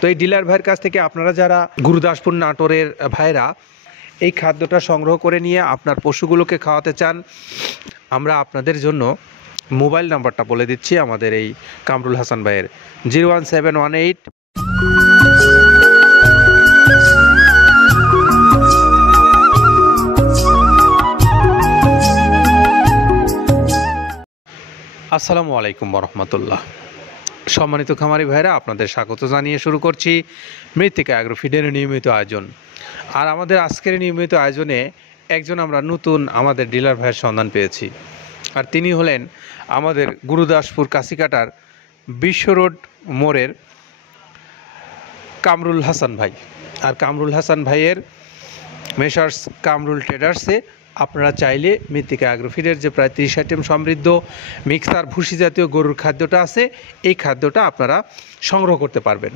তো এই ডিলার ভাইয়ের কাছ থেকে আপনারা যারা গুরুদাসপুর নাটোরের ভাইরা এই খাদ্যটা সংগ্রহ করে নিয়ে আপনার পশুগুলোকে খাওয়াতে চান, আমরা আপনাদের জন্য মোবাইল নাম্বারটা বলে দিচ্ছি আমাদের এই কামরুল হাসান ভাইয়ের 01718। আসসালামু আলাইকুম রহমতুল্লাহ। সম্মানিত খামারি ভাইরা, আপনাদের স্বাগত জানিয়ে শুরু করছি মৃত্তিকা অ্যাগ্রোফিডের নিয়মিত আয়োজন। আর আমাদের আজকের নিয়মিত আয়োজনে একজন আমরা নতুন আমাদের ডিলার ভাইয়ের সন্ধান পেয়েছি, আর তিনি হলেন আমাদের গুরুদাসপুর কাশিকাটার বিশ্ব রোড মোড়ের কামরুল হাসান ভাই। আর কামরুল হাসান ভাইয়ের মেসার্স কামরুল ট্রেডার্সে আপনারা চাইলে মৃত্তিকা অ্যাগ্রোফিডের যে প্রায় 30 আইটেম সমৃদ্ধ মিক্সার ভুসি জাতীয় গরুর খাদ্যটা আছে, এই খাদ্যটা আপনারা সংগ্রহ করতে পারবেন।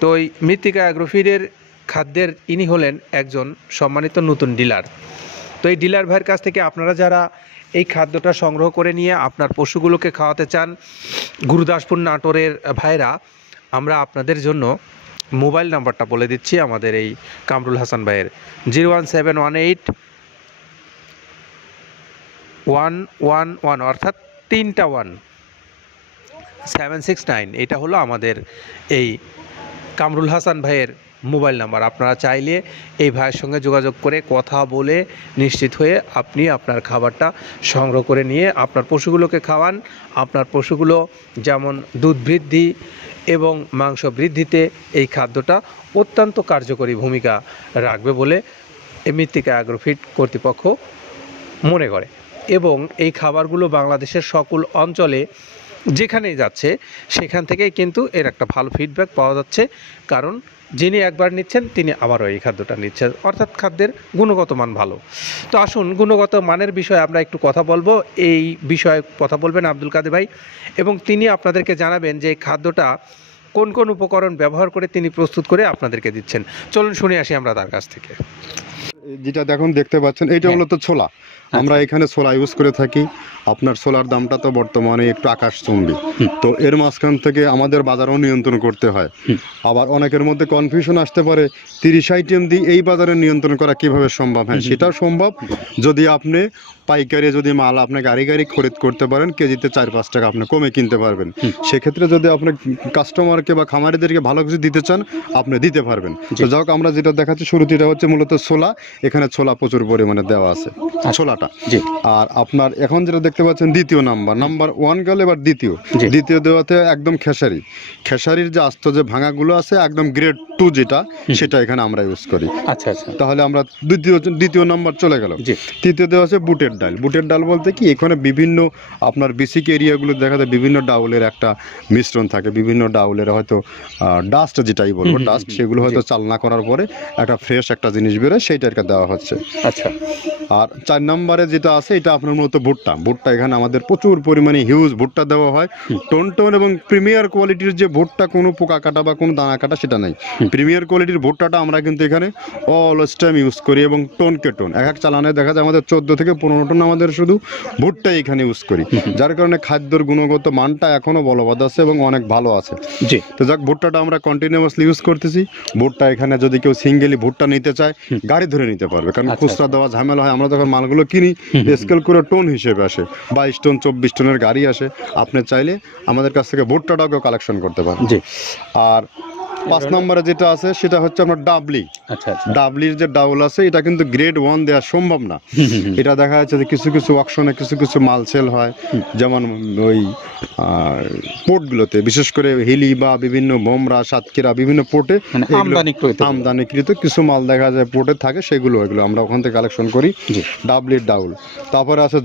তো এই মৃত্তিকা অ্যাগ্রোফিডের খাদ্যের ইনি হলেন একজন সম্মানিত নতুন ডিলার। তো এই ডিলার ভাইয়ের কাছ থেকে আপনারা যারা এই খাদ্যটা সংগ্রহ করে নিয়ে আপনার পশুগুলোকে খাওয়াতে চান, গুরুদাসপুর নাটোরের ভাইরা, আমরা আপনাদের জন্য মোবাইল নাম্বারটা বলে দিচ্ছি আমাদের এই কামরুল হাসান ভাইয়ের 01718-111 অর্থাৎ 3টা 1 769। এটা হলো আমাদের এই কামরুল হাসান ভাইয়ের মোবাইল নাম্বার। আপনারা চাইলে এই ভাইয়ের সঙ্গে যোগাযোগ করে কথা বলে নিশ্চিত হয়ে আপনি আপনার খাবারটা সংগ্রহ করে নিয়ে আপনার পশুগুলোকে খাওয়ান। আপনার পশুগুলো যেমন দুধ বৃদ্ধি এবং মাংস বৃদ্ধিতে এই খাদ্যটা অত্যন্ত কার্যকরী ভূমিকা রাখবে বলে মৃত্তিকা অ্যাগ্রোফিড কর্তৃপক্ষ মনে করে। এবং এই খাবারগুলো বাংলাদেশের সকল অঞ্চলে যেখানেই যাচ্ছে সেখান থেকেই কিন্তু এর একটা ভালো ফিডব্যাক পাওয়া যাচ্ছে, কারণ যিনি একবার নিচ্ছেন তিনি আবারও এই খাদ্যটা নিচ্ছেন, অর্থাৎ খাদ্যের গুণগত মান ভালো। তো আসুন গুণগত মানের বিষয়ে আমরা একটু কথা বলবো। এই বিষয়ে কথা বলবেন আব্দুল কাদের ভাই, এবং তিনি আপনাদেরকে জানাবেন যে এই খাদ্যটা কোন কোন উপকরণ ব্যবহার করে তিনি প্রস্তুত করে আপনাদেরকে দিচ্ছেন। চলুন শুনে আসি আমরা তার কাছ থেকে। যেটা দেখতে পাচ্ছেন এইটা হলো তো ছোলা। আমরা এখানে ছোলা ইউজ করে থাকি। আপনার ছোলার দামটা তো বর্তমানে একটু আকাশচুম্বী, তো এর মাঝখান থেকে আমাদের বাজারও নিয়ন্ত্রণ করতে হয়। আবার অনেকের মধ্যে কনফিউশন আসতে পারে 30 আইটেম দিয়ে এই বাজারে নিয়ন্ত্রণ করা কিভাবে সম্ভব। হ্যাঁ, সেটাও সম্ভব যদি আপনি পাইকারি যদি মাল আপনি গাড়ি খরিদ করতে পারেন, কেজিতে 4-5 টাকা আপনি কমে কিনতে পারবেন। সেক্ষেত্রে যদি আপনি কাস্টমারকে বা খামারিদেরকে ভালো কিছু দিতে চান আপনি দিতে পারবেন। তো যাই হোক, আমরা যেটা দেখাচ্ছি শুরুতে এটা হচ্ছে মূলত ছোলা। এখানে ছোলা প্রচুর পরিমাণে দেওয়া আছে ছোলাটা। আর আপনার এখন যেটা দেখতে পাচ্ছেন দ্বিতীয় নাম্বার 1 গেল, এবার দ্বিতীয় দেওয়াতে একদম খেসারির যে আস্ত যে ভাঙাগুলো আছে একদম গ্রেড 2 যেটা, সেটা এখানে আমরা ইউজ করি। আচ্ছা, তাহলে আমরা দ্বিতীয় নাম্বার চলে গেল। তৃতীয় দেওয়া আছে বুটের ডাল বলতে কি, এখানে বিভিন্ন আপনার বেসিক এরিয়াগুলো দেখা যায় বিভিন্ন ডাউলের একটা মিশ্রণ থাকে, বিভিন্ন ডাউলের হয়তো ডাস্ট যেটাই বলবো ডাস্ট, সেগুলো হয়তো চালনা করার পরে একটা ফ্রেশ একটা জিনিস বেরোয়, সেইটাকে দেওয়া হচ্ছে। আচ্ছা, আর 4 নম্বরে যেটা আছে এটা আপনার মূলত ভুট্টা এখানে আমাদের প্রচুর পরিমাণে হিউজ ভুট্টা দেওয়া হয়। টোন এবং প্রিমিয়ার কোয়ালিটির যে ভুট্টা, কোনো পোকা কাটা বা কোনো দানা কাটা সেটা নাই। প্রিমিয়ার কোয়ালিটির ভুট্টাটা আমরা কিন্তু এখানে অলওয়েজ টাইম ইউজ করি, এবং টোনকে টোন এক চালানে দেখা যায় আমাদের 14 থেকে 15 টন আমাদের শুধু ভুট্টাই এখানে ইউজ করি, যার কারণে খাদ্যের গুণগত মানটা এখনো বলবৎ আছে এবং অনেক ভালো আছে। জি, তো যাক, ভুট্টাটা আমরা কন্টিনিউয়াসলি ইউজ করতেছি। ভুট্টা এখানে যদি কেউ সিঙ্গেলি ভুট্টা নিতে চায় গাড়ি ধরে নিতে পারবে, কারণ খুচরা দেওয়া ঝামেলা হয়। আমরা যখন মালগুলো কিনি স্কেল করে টোন হিসেবে আসে, 22 টন 24 টনের গাড়ি আসে। আপনি চাইলে আমাদের কাছ থেকে ভুট্টাটাও কেউ কালেকশন করতে পারেন। জি, আর 5 নম্বরে যেটা আছে সেটা হচ্ছে আপনার ডাবলি। ডাবলির যে ডাউল আছে এটা কিন্তু গ্রেড 1 দেওয়া সম্ভব না। এটা দেখা যাচ্ছে যে কিছু অকশনে কিছু মাল সেল হয়, যেমন ওই পোর্টগুলোতে, বিশেষ করে হিলি বা বিভিন্ন বোমরা, সাতক্ষীরা বিভিন্ন পোর্টে আমদানিকৃত কিছু মাল দেখা যায় পোর্টে থাকে, এগুলো আমরা ওখান থেকে কালেকশন করি। ডাবলির ডাউল। তারপরে আছে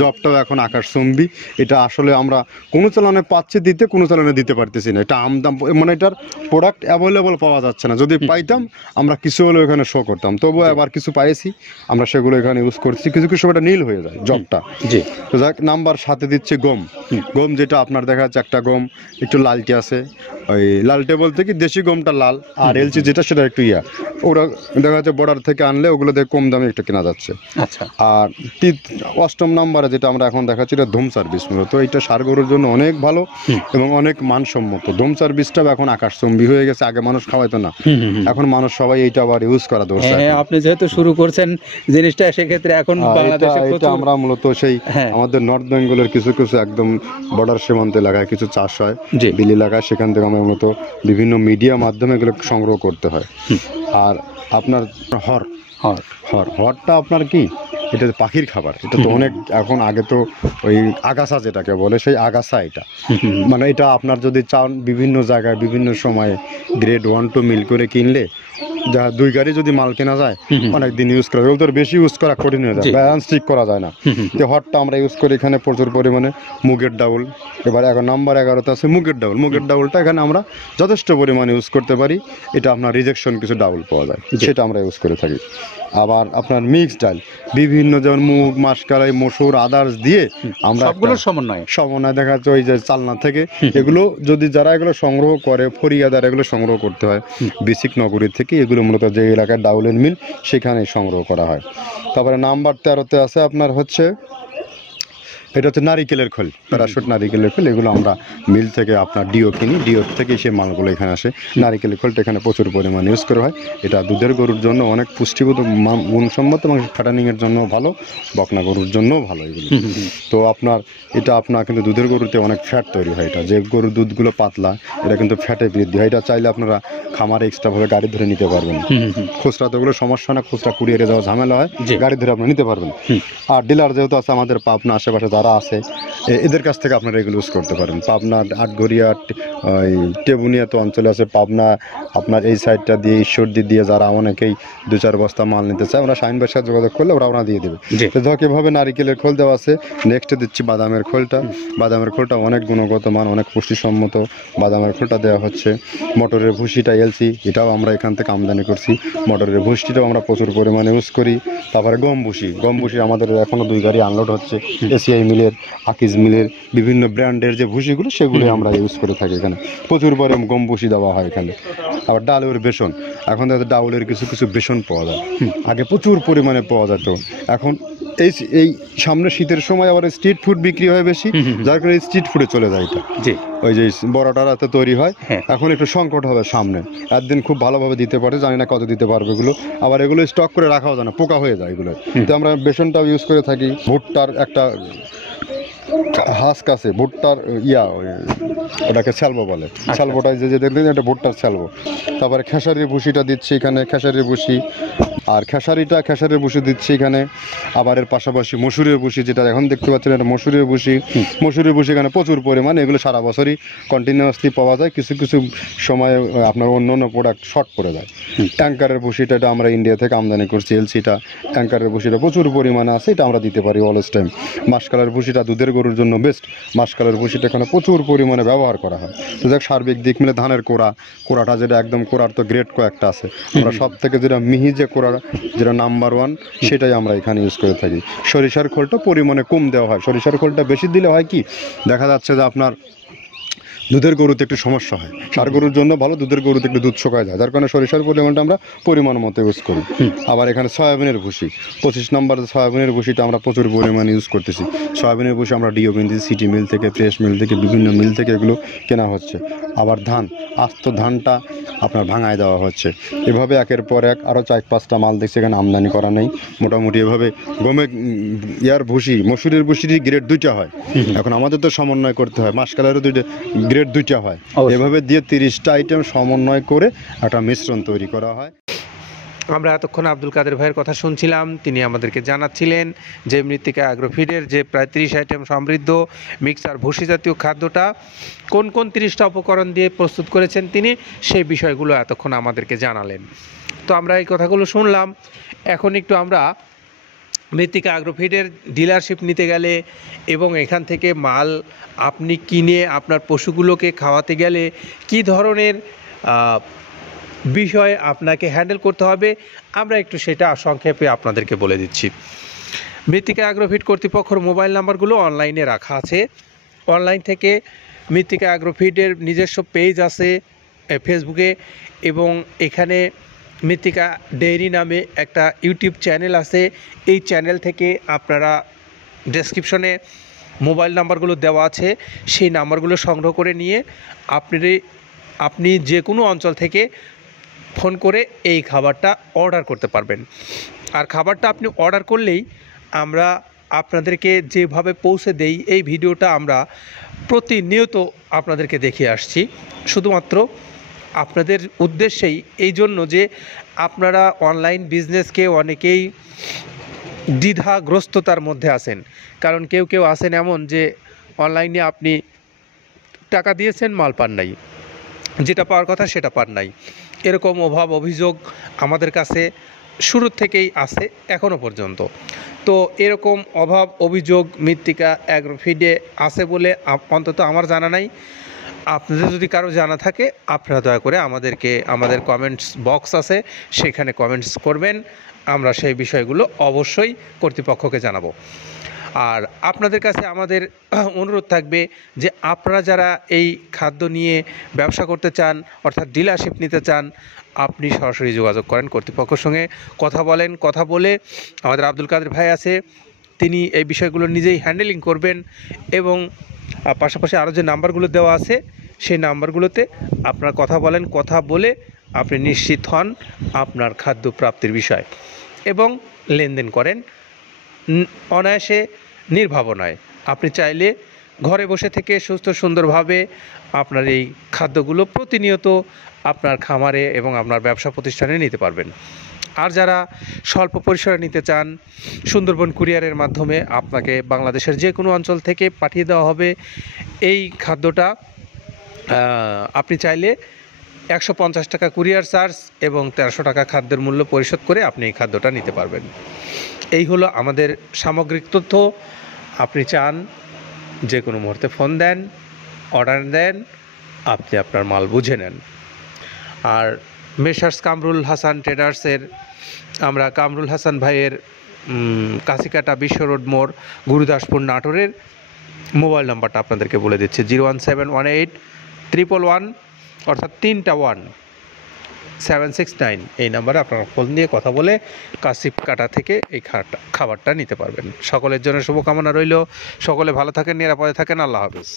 জবটাও এখন আকাশচুম্বী। এটা আসলে আমরা কোনো চালানে পাচ্ছি দিতে, কোনো চালানে দিতে পারতেছি না। এটা আমদাম, মানে এটার প্রোডাক্ট অ্যাভেলেবল পাওয়া যাচ্ছে না। যদি পাইতাম আমরা কিছু হলেও এখানে শো করতাম, তবুও আবার কিছু পাইছি আমরা, সেগুলো এখানে ইউজ করছি। কিছু কিছু সময়টা নীল হয়ে যায় জবটা। জি। তো যাক, নাম্বার সাথে দিচ্ছে গম। গম যেটা আপনার দেখা যাচ্ছে একটা গম একটু লালটে আছে, ওই লালটে বলতে কি দেশি গমটা লাল, আর এলচি যেটা সেটা একটু ইয়া, ওরা দেখা যাচ্ছে বর্ডার থেকে আনলে ওগুলো দিয়ে কম দামে একটু কেনা যাচ্ছে। আচ্ছা। আর অষ্টম নাম্বারে যেটা আমরা এখন দেখাচ্ছি এটা ধুম সার্ভিস, মূলত এটা ষাঁড় গরুর জন্য অনেক ভালো এবং অনেক মানসম্মত। ধুম সার্ভিসটা এখন আকাশচুম্বী হয়ে গেছে, আগে মানুষ খাওয়াইতো না, এখন মানুষ সবাই এইটা আবার ইউজ করা দরকার। হ্যাঁ, আপনি যেহেতু শুরু করছেন জিনিসটা, সেক্ষেত্রে এখন বাংলাদেশে এটা প্রচুর আমরা মূলত সেই আমাদের নর্থ বেঙ্গলের কিছু কিছু একদম বর্ডার সীমান্ত এলাকায় কিছু চাষ হয়, জি। বিল এলাকায়, সেখান থেকে আমরা মূলত বিভিন্ন মিডিয়া মাধ্যমে এগুলো সংগ্রহ করতে হয়। আর আপনার হরটা আপনার কি, এটা পাখির খাবার, এটা তো অনেক এখন, আগে তো ওই আগাছা যেটাকে বলে সেই আগাছা, এটা মানে এটা আপনার যদি চান বিভিন্ন জায়গায় বিভিন্ন সময়ে গ্রেড 1 2 মিল করে কিনলে যা 2 গাড়ি যদি মাল কেনা যায় অনেক দিন ইউজ করা যায়। ওদের বেশি ইউজ করা কঠিন হয়ে যায়, ব্যালেন্স ঠিক করা যায় না। তো হটটা আমরা ইউজ করি এখানে প্রচুর পরিমাণে। মুগের ডাউল, এবার নাম্বার 11তে আছে মুগের ডাউল। মুগের ডাউলটা এখানে আমরা যথেষ্ট পরিমাণে ইউজ করতে পারি। এটা আপনার রিজেকশন কিছু ডাউল পাওয়া যায়, সেটা আমরা ইউজ করে থাকি। আবার আপনার মিক্স ডাল, বিভিন্ন যেমন মুগ, মাসকলাই, মসুর, আদার্স দিয়ে আমরা সবগুলোর সমন্বয় দেখা যাচ্ছে ওই যে চালনা থেকে এগুলো যদি যারা এগুলো সংগ্রহ করে, ফরিয়াদার এগুলো সংগ্রহ করতে হয় বেসিক নগরী থেকে, এগুলো মূলত যে এলাকায় ডাউলের মিল সেখানে সংগ্রহ করা হয়। তারপরে নাম্বার 13তে আছে আপনার হচ্ছে, এটা হচ্ছে নারিকেলের খোল, প্যারাশুট নারিকেলের খোল। এগুলো আমরা মিল থেকে আপনার ডিও কিনি, ডিও থেকে সেই মালগুলো এখানে আসে। নারিকেলের খোলটা এখানে প্রচুর পরিমাণে ইউজ করা হয়। এটা দুধের গরুর জন্য অনেক পুষ্টিগত গুণসম্মত এবং ফ্যাটানিংয়ের জন্য ভালো, বকনা গরুর জন্যও ভালো এগুলো। তো আপনার এটা আপনার কিন্তু দুধের গরুতে অনেক ফ্যাট তৈরি হয়। এটা যে গরুর দুধগুলো পাতলা, এটা কিন্তু ফ্যাটে বৃদ্ধি হয়। এটা চাইলে আপনারা খামারে এক্সট্রাভাবে গাড়ি ধরে নিতে পারবেন। খুচরা তো ওগুলো সমস্যা না, খুচরা কুরিয়ারে যাওয়া ঝামেলা হয়, গাড়ি ধরে আপনারা নিতে পারবেন। আর ডিলার যেহেতু আছে আমাদের পাবনা আশেপাশে যারা আছে, এদের কাছ থেকে আপনারা এগুলো ইউজ করতে পারেন। পাবনা, আটঘরিয়া, ওই টেবুনিয়া তো অঞ্চলে আছে, পাবনা আপনার এই সাইডটা দিয়ে ঈশ্বরদী দিয়ে যারা অনেকেই 2-4 বস্তা মাল নিতে চায়, ওরা শাহিন ভাইয়ের সাথে যোগাযোগ করলে ওরা দিয়ে দেবে। তো ধরো এভাবে নারিকেলের খোল দেওয়া আছে। নেক্সটে দিচ্ছি বাদামের খোলটা। বাদামের খোলটা অনেক গুণগত মান, অনেক পুষ্টিসম্মত বাদামের খোলটা দেওয়া হচ্ছে। মটরের ভুসিটা এলসি, এটাও আমরা এখান থেকে আমদানি করছি। মটরের ভুসিটাও আমরা প্রচুর পরিমাণে ইউজ করি। তারপরে গম ভুসি আমাদের এখনও 2 গাড়ি আনলোড হচ্ছে, এসিআই মিলের, আকিজ মিলের, বিভিন্ন ব্র্যান্ডের যে ভুসিগুলো সেগুলো আমরা ইউজ করে থাকি। এখানে প্রচুর পরিমাণে গম ভুসি দেওয়া হয় এখানে। আবার ডালের বেসন, এখন ডাউলের কিছু কিছু বেসন পাওয়া যায়, আগে প্রচুর পরিমাণে পাওয়া যেত। এখন এই সামনে শীতের সময় আবার স্ট্রিট ফুড বিক্রি হয় বেশি, যার কারণে স্ট্রিট ফুডে চলে যায় এটা। ওই যে বড়টা রাতে তৈরি হয়, এখন একটু সংকট হবে সামনে, একদিন খুব ভালোভাবে দিতে পারে, জানি না কত দিতে পারবে এগুলো। আবার এগুলো স্টক করে রাখাও যায় না, পোকা হয়ে যায় এগুলো। তো আমরা বেসনটাও ইউজ করে থাকি। ভুট্টার একটা হাস্ক আছে, ভুট্টার ওটাকে স্যালবো বলে, স্যালবোটা যে দেখবেন এটা ভুট্টার স্যালবো। তারপরে খেসারির ভুসিটা দিচ্ছি এখানে, খেসারির ভুসি। আর খেসারির ভুসি দিচ্ছি এখানে। আবার এর পাশাপাশি মসুরের ভুসি, যেটা এখন দেখতে পাচ্ছেন এটা মসুরের ভুসি এখানে প্রচুর পরিমাণে। এগুলো সারা বছরই কন্টিনিউয়াসলি পাওয়া যায়, কিছু কিছু সময় আপনার অন্য প্রোডাক্ট শর্ট পড়ে যায়। ট্যাঙ্কারের ভুসিটা এটা আমরা ইন্ডিয়া থেকে আমদানি করছি, এলসিটা। ট্যাঙ্কারের ভুসিটা প্রচুর পরিমাণে আছে, এটা আমরা দিতে পারি অলওয়েজ টাইম। মাসকালের ভুসিটা দুধের গরুর জন্য বেস্ট, মাসকালের ভুসিটা এখানে প্রচুর পরিমাণে ব্যবহার করা হয়। তো দেখ সার্বিক দিক মিলে ধানের কোড়াটা যেটা একদম কোড়ার তো গ্রেড কয়েকটা আছে, আমরা সব থেকে যেটা মিহি যে কোড়া, যেটা নাম্বার 1, সেটাই আমরা এখানে ইউজ করে থাকি। সরিষার খোলটা পরিমাণে কম দেওয়া হয়, সরিষার খোলটা বেশি দিলে হয় কি, দেখা যাচ্ছে যে আপনার দুধের গরুতে একটু সমস্যা হয়। ষাঁড় গরুর জন্য ভালো, দুধের গরুতে একটু দুধ শুকায় যায়, যার কারণে সরিষার পরিমাণটা আমরা পরিমাণ মতো ইউজ করি। আবার এখানে সয়াবিনের ভুসি, 25 নম্বর সয়াবিনের ভুসিটা আমরা প্রচুর পরিমাণে ইউজ করতেছি। সয়াবিনের ভুসি আমরা ডিও কিনতেছি সিটি মিল থেকে, ফ্রেশ মিল থেকে, বিভিন্ন মিল থেকে এগুলো কেনা হচ্ছে। আবার ধান, আস্ত ধানটা আপনার ভাঙায় দেওয়া হচ্ছে। এভাবে একের পর এক আরও 4-5টা মাল দেখছি এখানে আমদানি করা নেই। মোটামুটি এভাবে গমে ভুসি, মসুরের ভুসিরই গ্রেড 2টা হয়। এখন আমাদের তো সমন্বয় করতে হয়, মাসকালেরও গ্রেড 2টা হয়। এভাবে দিয়ে 30টা আইটেম সমন্বয় করে একটা মিশ্রণ তৈরি করা হয়। আমরা এতক্ষণ আব্দুল কাদের ভাইয়ের কথা শুনছিলাম, তিনি আমাদেরকে জানাচ্ছিলেন যে মৃত্তিকা অ্যাগ্রোফিডের যে প্রায় 30 আইটেম সমৃদ্ধ মিক্সার ভুসি জাতীয় খাদ্যটা কোন কোন 30টা উপকরণ দিয়ে প্রস্তুত করেছেন তিনি, সেই বিষয়গুলো এতক্ষণ আমাদেরকে জানালেন। তো আমরা এই কথাগুলো শুনলাম। এখন একটু আমরা মৃত্তিকা অ্যাগ্রোফিডের ডিলারশিপ নিতে গেলে এবং এখান থেকে মাল আপনি কিনে আপনার পশুগুলোকে খাওয়াতে গেলে কি ধরনের বিষয় আপনাকে হ্যান্ডেল করতে হবে, আমরা একটু সেটা সংক্ষেপে আপনাদেরকে বলে দিচ্ছি। মৃত্তিকা অ্যাগ্রোফিট কর্তৃপক্ষের মোবাইল নাম্বারগুলো অনলাইনে রাখা আছে। অনলাইন থেকে মৃত্তিকা অ্যাগ্রোফিটের নিজস্ব পেজ আছে ফেসবুকে, এবং এখানে মৃত্তিকা ডেইরি নামে একটা ইউটিউব চ্যানেল আছে। এই চ্যানেল থেকে আপনারা ডেসক্রিপশনে মোবাইল নাম্বারগুলো দেওয়া আছে, সেই নাম্বারগুলো সংগ্রহ করে নিয়ে আপনি যে কোনো অঞ্চল থেকে ফোন করে এই খাবারটা অর্ডার করতে পারবেন। আর খাবারটা আপনি অর্ডার করলেই আমরা আপনাদেরকে যেভাবে পৌঁছে দেই, এই ভিডিওটা আমরা প্রতিনিয়ত আপনাদেরকে দেখিয়ে আসছি, শুধুমাত্র আপনাদের উদ্দেশ্যেই, এই জন্য যে আপনারা অনলাইন বিজনেসকে অনেকেই দ্বিধাগ্রস্ততার মধ্যে আছেন। কারণ কেউ কেউ আছেন এমন যে অনলাইনে আপনি টাকা দিয়েছেন, মাল পান নাই, যেটা পাওয়ার কথা সেটা পান নাই, এরকম অভাব অভিযোগ আমাদের কাছে শুরুর থেকেই আছে এখনও পর্যন্ত। তো এরকম অভাব অভিযোগ মৃত্তিকা অ্যাগ্রোফিডে আছে বলে অন্তত আমার জানা নাই। আপনাদের যদি কারো জানা থাকে আপনারা দয়া করে আমাদের কমেন্টস বক্স আছে, সেখানে কমেন্টস করবেন, আমরা সেই বিষয়গুলো অবশ্যই কর্তৃপক্ষকে জানাবো। আর আপনাদের কাছে আমাদের অনুরোধ থাকবে যে আপনারা যারা এই খাদ্য নিয়ে ব্যবসা করতে চান, অর্থাৎ ডিলারশিপ নিতে চান, আপনি সরাসরি যোগাযোগ করেন কর্তৃপক্ষের সঙ্গে, কথা বলেন। কথা বলে আমাদের আব্দুল কাদের ভাই আছে, তিনি এই বিষয়গুলো নিজেই হ্যান্ডেলিং করবেন, এবং পাশাপাশি আরও যে নাম্বারগুলো দেওয়া আছে সেই নাম্বারগুলোতে আপনারা কথা বলেন। কথা বলে আপনি নিশ্চিত হন আপনার খাদ্য প্রাপ্তির বিষয়, এবং লেনদেন করেন অনায়াসে, নির্ভাবনায়। আপনি চাইলে ঘরে বসে থেকে সুস্থ সুন্দরভাবে আপনার এই খাদ্যগুলো প্রতিনিয়ত আপনার খামারে এবং আপনার ব্যবসা প্রতিষ্ঠানে নিতে পারবেন। আর যারা স্বল্প পরিসরে নিতে চান, সুন্দরবন কুরিয়ারের মাধ্যমে আপনাকে বাংলাদেশের যে কোনো অঞ্চল থেকে পাঠিয়ে দেওয়া হবে এই খাদ্যটা। আপনি চাইলে 150 টাকা কুরিয়ার চার্জ এবং 1300 টাকা খাদ্যের মূল্য পরিশোধ করে আপনি এই খাদ্যটা নিতে পারবেন। এই হলো আমাদের সামগ্রিক তথ্য। আপনি চান যে কোনো মুহূর্তে ফোন দেন, অর্ডার দেন, আপনি আপনার মাল বুঝে নেন। আর মেসার্স কামরুল হাসান ট্রেডার্সের, আমরা কামরুল হাসান ভাইয়ের কাশিকাটা বিশ্ব রোড মোড়, গুরুদাসপুর, নাটোরের মোবাইল নাম্বারটা আপনাদেরকে বলে দিচ্ছি, 01718 অর্থাৎ 3টা 1 769। এই নাম্বারে আপনারা ফোন দিয়ে কথা বলে কাশিকাটা থেকে এই খাবারটা নিতে পারবেন। সকলের জন্য শুভকামনা রইল, সকলে ভালো থাকেন, নিরাপদে থাকেন, আল্লাহ হাফেজ।